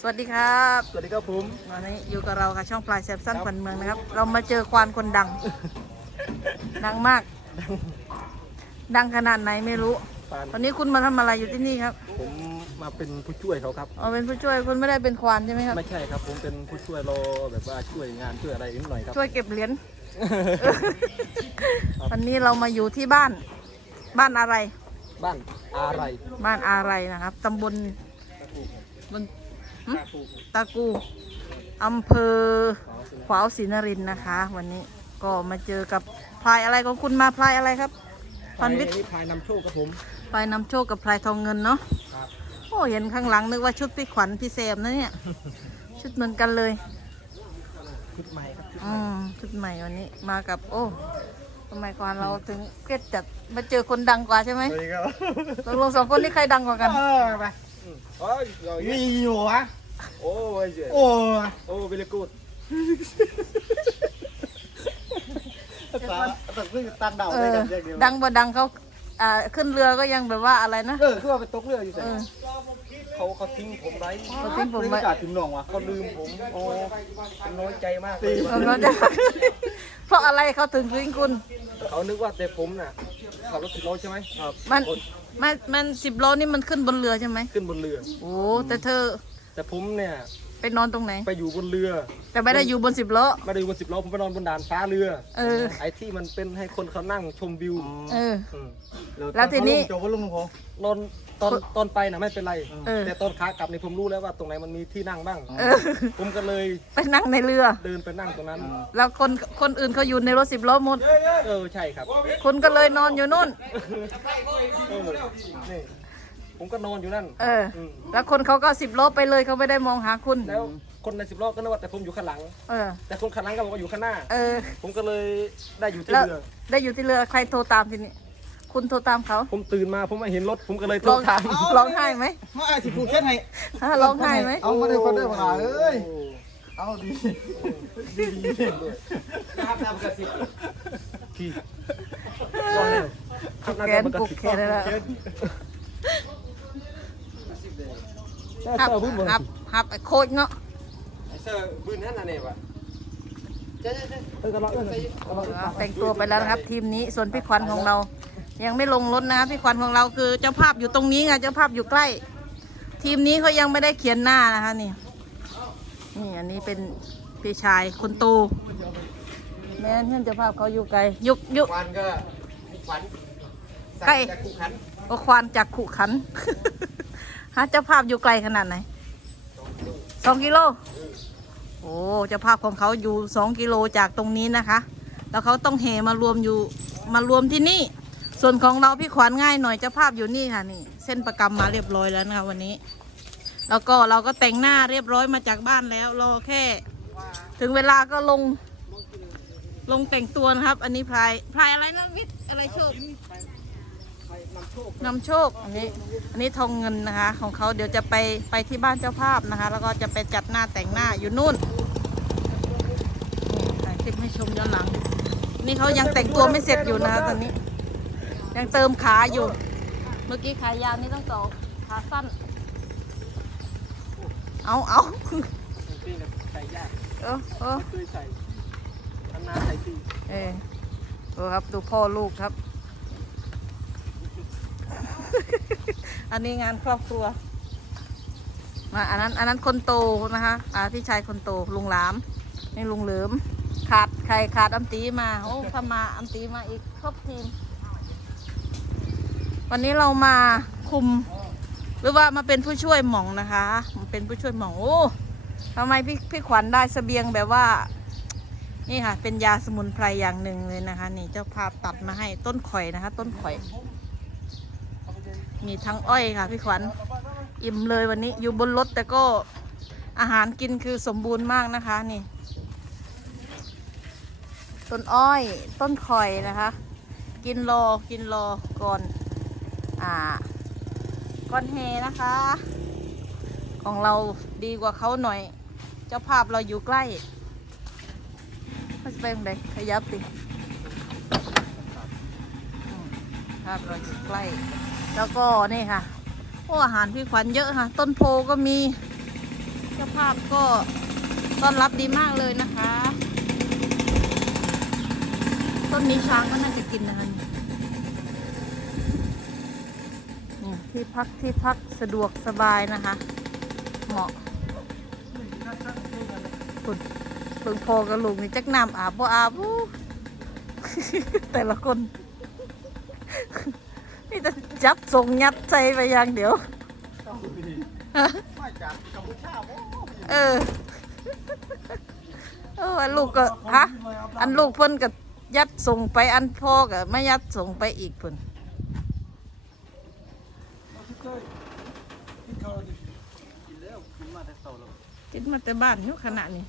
สวัสดีครับสวัสดีครับผมวันนี้อยู่กับเราค่ะช่องปลายแซบสั้นขวัญเมืองนะครับ เรามาเจอควานคนดัง ดังมาก ดังขนาดไหนไม่รู้ ปานวันนี้คุณมาทำอะไรอยู่ที่นี่ครับผมมาเป็นผู้ช่วยเขาครับอ๋อเป็นผู้ช่วยคุณไม่ได้เป็นควานใช่ไหมครับ ไม่ใช่ครับ ผมเป็นผู้ช่วยรอแบบว่าช่วยงานช่วยอะไรนิดหน่อยครับ ช่วยเก็บเหรียญ วันนี้เรามาอยู่ที่บ้าน บ้านอะไร บ้านอะไรบ้านอะไรนะครับตำบลบนหึ ตากูอำเภอขวาวศรีนรินทร์นะคะ วันนี้ก็มาเจอกับพลายอะไรของคุณมาพลายอะไรครับพันวิทย์นี่พายนำโชคครับผมพลายนำโชคกับพลายทองเงินเนาะครับโอ้เห็นข้างหลังนึกว่าชุดพี่ขวัญพี่แซมนะเนี่ย ชุดเหมือนกันเลย ชุดใหม่ครับชุดอืมชุดใหม่วันนี้มากับ โอ้ทำไมก่อนเราถึงเกลียดจัดมาเจอคนดังกว่าใช่ไหมสวัสดีครับตกลงสองคนนี้ใครดังกว่ากันเออไป โอ้ยมีอยู่วะโอ้ยโอ้โอ้เวลกูดตาตาคือตั้งเดาเอได้อกันอย่างเดียวดังบ่ดังเขาอ่าขึ้นเรือก็ยังแบบว่าอะไรนะเออคือว่าเป็นตกเรืออยู่เอใส่อเขาเขาทิ้งผมไว้เขาทิ้งผมไว้กาดถึงหน่องวะเขาลืมผมโอ้เป็นน้อยใจมากเลยเราก็จะ เพราะอะไรเขาถึงทิ้งคุณ เขานึกว่าแต่ผมน่ะขับรถสิบล้อใช่ไหมครับมัน มันมันสิบล้อนี่มันขึ้นบนเรือใช่ไหม ขึ้นบนเรือ โอ้แต่เธอ แต่ผมเนี่ย ไปนอนตรงไหน ไปอยู่บนเรือ แต่ไม่ได้อยู่บนสิบล้อ ไม่ได้อยู่บนสิบล้อผมไปนอนบนด่านฟ้าเรือเออ ไอ้ที่มันเป็นให้คนเขานั่งชมวิวเออ มแล้วทีนี้ จบก็ลุงพอนอนตอนตอนไปน่ะไม่เป็นไร เออ แต่ตอนขากลับนี่ผมรู้แล้วว่าตรงไหนมันมีที่นั่งบ้าง เออ ผมก็เลยไปนั่งในเรือ เดินไปนั่งตรงนั้น แล้วคนคนอื่นเขาอยู่ในรถสิบล้อหมดเออใช่ครับ คุณก็เลยนอนอยู่นู่น เออนี่ ผมก็นอนอยู่นั่นเอออืมแล้วคนเขาก็สิบล้อไปเลยเขาไม่ได้มองหาคุณ แล้วคนในสิบล้อก็นึกว่าแต่ผมอยู่ข้างหลัง เออ แต่คนข้างหลังก็บอกว่าอยู่ข้างหน้า เออ ผมก็เลยได้อยู่ที่แล้วเรือได้อยู่ที่เรือใครโทรตามทีนี้ คุณโทรตามเขาผมตื่นมาผมมาเห็นรถผมก็เลยโทร้รองถามร้องไห้ไหมมาไอ้สิผูกเช่นให้ฮะร้องไห้ไหมเอามาได้คนได้มาหาเอ้ยโอ้เอาดีนะครับนำกระสิบขี่ผูกแขนผูกแขนแล้วแต่ หับเสื้อพื้นบนหับหับไอ้โคตรเนาะเสื้อพื้นท่านน่ะเนี่ยวะเจ๊เจ๊เออกระเลาะเออกระเลาะอ่าแต่งตัวไปแล้วนะครับ ทีมนี้ส่วนพี่ควันของเรา ยังไม่ลงรถนะครับพี่ควันของเราคือเจ้าภาพอยู่ตรงนี้ไงเจ้าภาพอยู่ใกล้ ทีมนี้เขายังไม่ได้เขียนหน้านะคะนี่นี่อันนี้เป็นพี่ชายคนโตแม่นเพื่อนเจ้าภาพเขาอยู่ไกลยุกยุกวันก็วันใกล้จากคู่ขันก็ควานจากขุขัน ฮะเจ้าภาพอยู่ไกลขนาดไหนสองกิโลโอ้เจ้าภาพของเขาอยู่สองกิโลจากตรงนี้นะคะ แล้วเขาต้องแห่มารวมอยู่มารวมที่นี่ ส่วนของเราพี่ขวัญง่ายหน่อยเจ้าภาพอยู่นี่ค่ะนี่ เส้นประกำมาเรียบร้อยแล้วนะคะวันนี้ แล้วก็เราก็แต่งหน้าเรียบร้อยมาจากบ้านแล้วรอแค่ ถึงเวลาก็ลงลงแต่งตัวนะครับ อันนี้พลายพลายอะไรนะวิทย์อะไรโชค นำโชค อันนี้ อันนี้ทองเงินนะคะ ของเขาเดี๋ยวจะไปไปที่บ้านเจ้าภาพนะคะ แล้วก็จะไปจัดหน้าแต่งหน้าอยู่นู่นนี่ถ่ายคลิปให้ชมย้อนหลัง นี่เขายังแต่งตัวไม่เสร็จอยู่นะคะตอนนี้ ยังเติมขาอยู่ เมื่อกี้ขายาวนี่ต้องต่อขาสั้น เอาเอาปีกับใส่ยากเออเออเคยใส่ทำนาใส่ปีเออดูครับดูพ่อลูกครับ อันนี้งานครอบครัว มาอันนั้น อันนั้นคนโตนะคะอ่าพี่ชายคนโตลุงหลาม นี่ลุงเหลิม ขาดใครขาดอัมตีมา โอ้ถ้ามาอัมตีมาอีกครบทีม วันนี้เรามาคุม หรือว่ามาเป็นผู้ช่วยหม่องนะคะมาเป็นผู้ช่วยหม่องโอ้ทำไมพี่พี่ขวัญได้เสบียงแบบว่า นี่ค่ะ เป็นยาสมุนไพรอย่างหนึ่งเลยนะคะ นี่เจ้าภาพตัดมาให้ต้นข่อยนะคะ ต้นข่อย มีทั้งอ้อยค่ะพี่ขวัญอิ่มเลยวันนี้อยู่บนรถแต่ก็อาหารกินคือสมบูรณ์มากนะคะนี่ ต้นอ้อยต้นข่อยนะคะ กินรอกินรอก่อนอ่าก่อนเฮนะคะ ของเราดีกว่าเขาหน่อย เจ้าภาพเราอยู่ใกล้มันจะไปตรงไหนขยับสิอืมครับเราอยู่ใกล้ แล้วก็นี่ค่ะโอ้อาหารพี่ขวัญเยอะค่ะ ต้นโพก็มีเจ้าภาพก็ต้อนรับดีมากเลยนะคะ ต้นนี้ช้างก็น่าจะกินนะคะนี่ที่พักที่พักสะดวกสบายนะคะ เหมาะคุณเพิ่งพอกับลุงนี่จักน้ำอาบบ่อาบูแต่ละคน จะจับส่งยัดใจไปอย่างเดียว มาจากกัมพูชาโอ้เออเอออันลูกก็ฮะอันลูกเพิ่นก็ยัดส่งไปอันพ่อก็ไม่ยัดส่งไปอีกเพิ่นกินมาแต่บ้านอยู่ขนาดนี้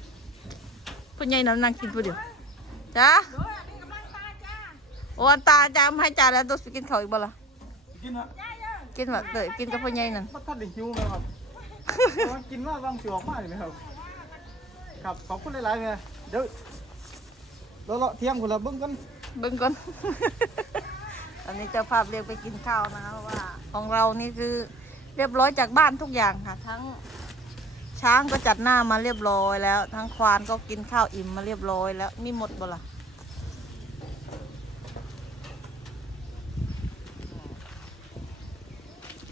พ่อใหญ่น้ำนั่งกินผู้เดียวจ้าโอ้อันตาจ้าไม่ให้จ้าแล้วต้องสิกินข้าวอีกบ่ล่ะ กินอะกินแบบเตยกินกับพ่อใหญ่นั่นมันทัดได้หิวไหมครับมันกินว่าบางสิออกมาเลยไหมครับ ครับขอบคุณหลายๆเลยเดี๋ยวเราเลาะเที่ยงคนละเบิ้งกันเบิ่งก่อนตอนนี้เจ้าภาพเรียกไปกินข้าวนะคะเพราะว่า ของเรานี่คือเรียบร้อยจากบ้านทุกอย่างค่ะ ทั้งช้างก็จัดหน้ามาเรียบร้อยแล้ว ทั้งควานก็กินข้าวอิ่มมาเรียบร้อยแล้วมีหมดบ่ล่ะ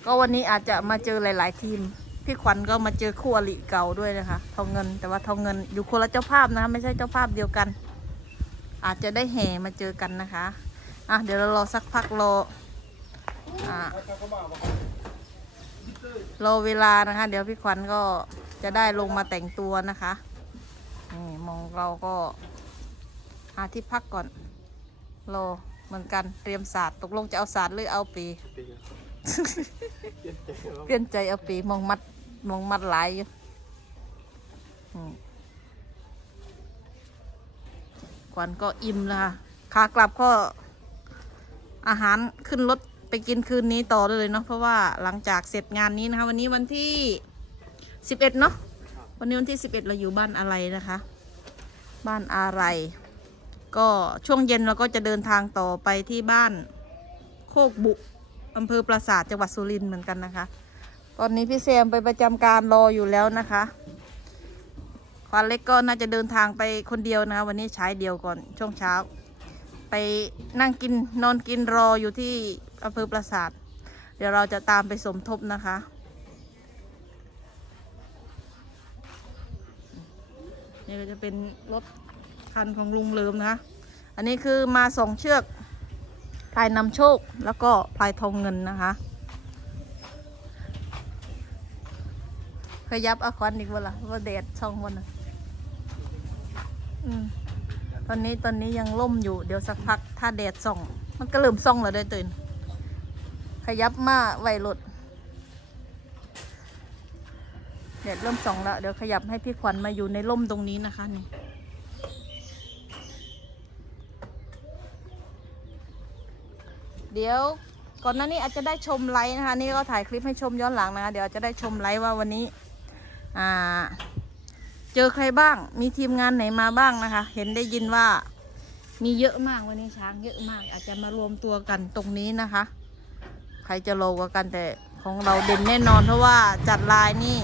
ก็วันนี้อาจจะมาเจอหลาย ๆ ทีม พี่ขวัญก็มาเจอคู่อริเก่าด้วยนะคะทองเงิน แต่ว่าทองเงินอยู่คนละเจ้าภาพนะคะไม่ใช่เจ้าภาพเดียวกัน อาจจะได้แห่มาเจอกันนะคะอะเดี๋ยวเรารอสักพักรออ่ารอเวลานะคะ เดี๋ยวพี่ขวัญก็จะได้ลงมาแต่งตัวนะคะนี่มองเราก็หาที่พักก่อนรอเหมือนกันเตรียมศาสตร์ตกลงจะเอาศาสตร์หรือเอาปี เปลี่ยนใจเอาปีมองมัดมองมัดหลายอยู่อืมขวัญก็อิ่มแล้วค่ะขากลับก็อาหารขึ้นรถไปกินคืนนี้ต่อเลยเนาะเพราะว่าหลังจากเสร็จงานนี้นะคะ วันนี้วันที่สิบเอ็ดเนาะวันนี้วันที่สิบเอ็ดเราอยู่บ้านอะไรนะคะ บ้านอะไร ก็ช่วงเย็นเราก็จะเดินทางต่อไปที่บ้านโคกบุ อำเภอปราสาทจังหวัดสุรินทร์เหมือนกันนะคะ ตอนนี้พี่แซมไปประจำการรออยู่แล้วนะคะควานเล็กก็น่าจะเดินทางไปคนเดียวนะคะวันนี้ใช้เดียวก่อนช่วงเช้า ไปนั่งกินนอนกินรออยู่ที่อำเภอปราสาท เดี๋ยวเราจะตามไปสมทบนะคะนี่ก็จะเป็นรถคันของลุงเลิมนะะอันนี้คือมาสองเชือก พลายนำโชคแล้วก็พลายทองเงินนะคะขยับอาควันอีกวันละว่าแดดช่องวันนะอืมตอนนี้ตอนนี้ยังล่มอยู่เดี๋ยวสักพักถ้าแดดส่อง มันก็เริ่มส่องแล้วเด้อตื่น ขยับมาไวรถแดดเริ่มส่องแล้ว เดี๋ยวขยับให้พี่ขวัญมาอยู่ในร่มตรงนี้นะคะนี่ เดี๋ยวก่อนหน้านี้อาจจะได้ชมไลฟ์นะคะ นี่ก็ถ่ายคลิปให้ชมย้อนหลังนะคะ เดี๋ยวจจะได้ชมไลฟ์ว่าวันนี้อ่าเจอใครบ้าง มีทีมงานไหนมาบ้างนะคะ เห็นได้ยินว่ามีเยอะมากวันนี้ช้างเยอะมาก อาจจะมารวมตัวกันตรงนี้นะคะ ใครจะโลกว่ากันแต่ของเราเด่นแน่นอนเพราะว่าจัดลายนี่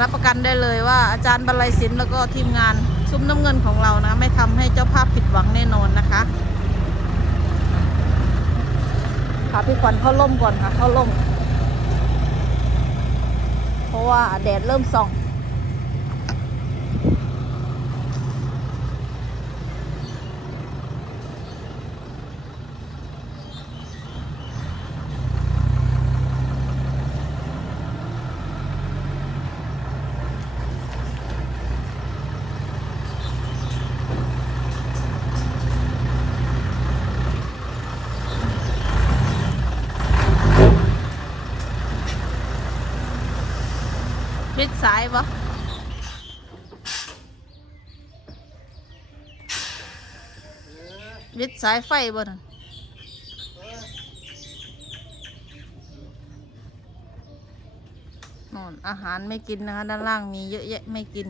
รับประกันได้เลยว่าอาจารย์บรรลัยศิลป์แล้วก็ทีมงานซุ้มน้ำเงินของเรานะ ไม่ทำให้เจ้าภาพผิดหวังแน่นอนนะคะ ค่ะพี่ควันเข้าร่มก่อนค่ะเข้าร่ม เพราะว่าแดดเริ่มส่อง มิดสายปะมิดสายไฟบ่นนนอนอาหารไม่กินนะคะ ด้านล่างมีเยอะแยะไม่กิน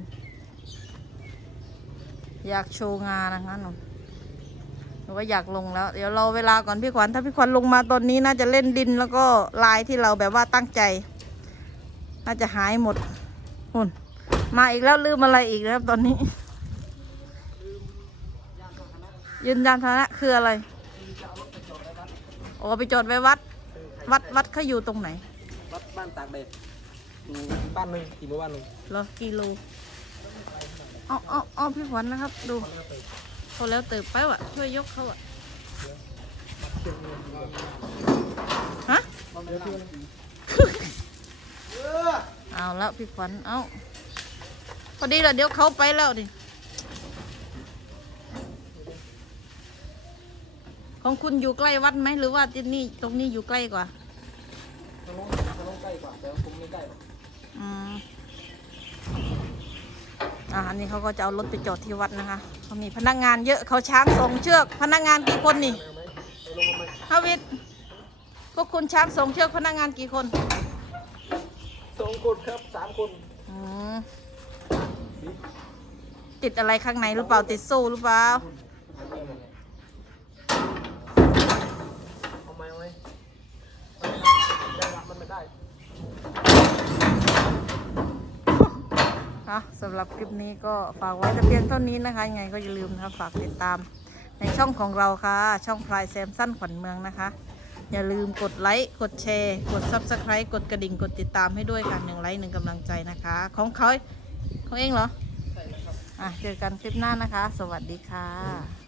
อยากโชว์งานนะคะหนนหรือว่าอยากลงแล้ว เดี๋ยวเราเวลาก่อนพี่ขวัญถ้าพี่ขวัญลงมาตอนนี้น่าจะเล่นดินแล้วก็ลายที่เราแบบว่าตั้งใจ น่าจะหายหมดหุ่นมาอีกแล้วลืมอะไรอีกนะครับตอนนี้ ยืนยันฐานะคืออะไรโอ้ไปจอดไว้วัด วัดวัดเขาอยู่ตรงไหน วัดบ้านตากแดดอยู่บ้านหนึ่งอีกหมู่บ้านหนึ่งเหรอกิโลเอาเอาเอาพี่ขวัญนะครับ ดูเขาแล้วเติบไปว่ะ ช่วยยกเขาอะ ฮะเอ เอาแล้วพี่ขวัญเอาพอดีละเดี๋ยวเขาไปแล้วดิของคุณอยู่ใกล้วัดไหมหรือว่าที่นี่ตรงนี้อยู่ใกล้กว่าทางโน้นทางใกล้กว่าแต่ผมไม่ใกล้หรอกอืมอ่าอันนี้เขาก็จะเอารถไปจอดที่วัดนะคะเขามีพนักงานเยอะเขาช้างสองเชือก พนักงานกี่คนนี่ฮาวิทพวกคุณช้างสองเชือกพนักงานกี่คน สองคนครับสามคนอืมติดอะไรข้างในหรือเปล่า ติดโซ่หรือเปล่า เอาไหมเอาไหมได้ละมันไม่ได้ ค่ะสำหรับคลิปนี้ก็ฝากไว้แต่เพียงเท่านี้นะคะ ยังไงก็อย่าลืมนะคะฝากติดตามในช่องของเราค่ะ ช่องพลายแซมสั้นขวัญเมืองนะคะ อย่าลืมกดไลค์กดแชร์ กด subscribe กดกระดิ่งกดติดตามให้ด้วยค่ะหนึ่งไลค์หนึ่งกำลังใจนะคะ ของเขาเขาเองเหรออะเจอกันคลิปหน้านะคะ สวัสดีค่ะ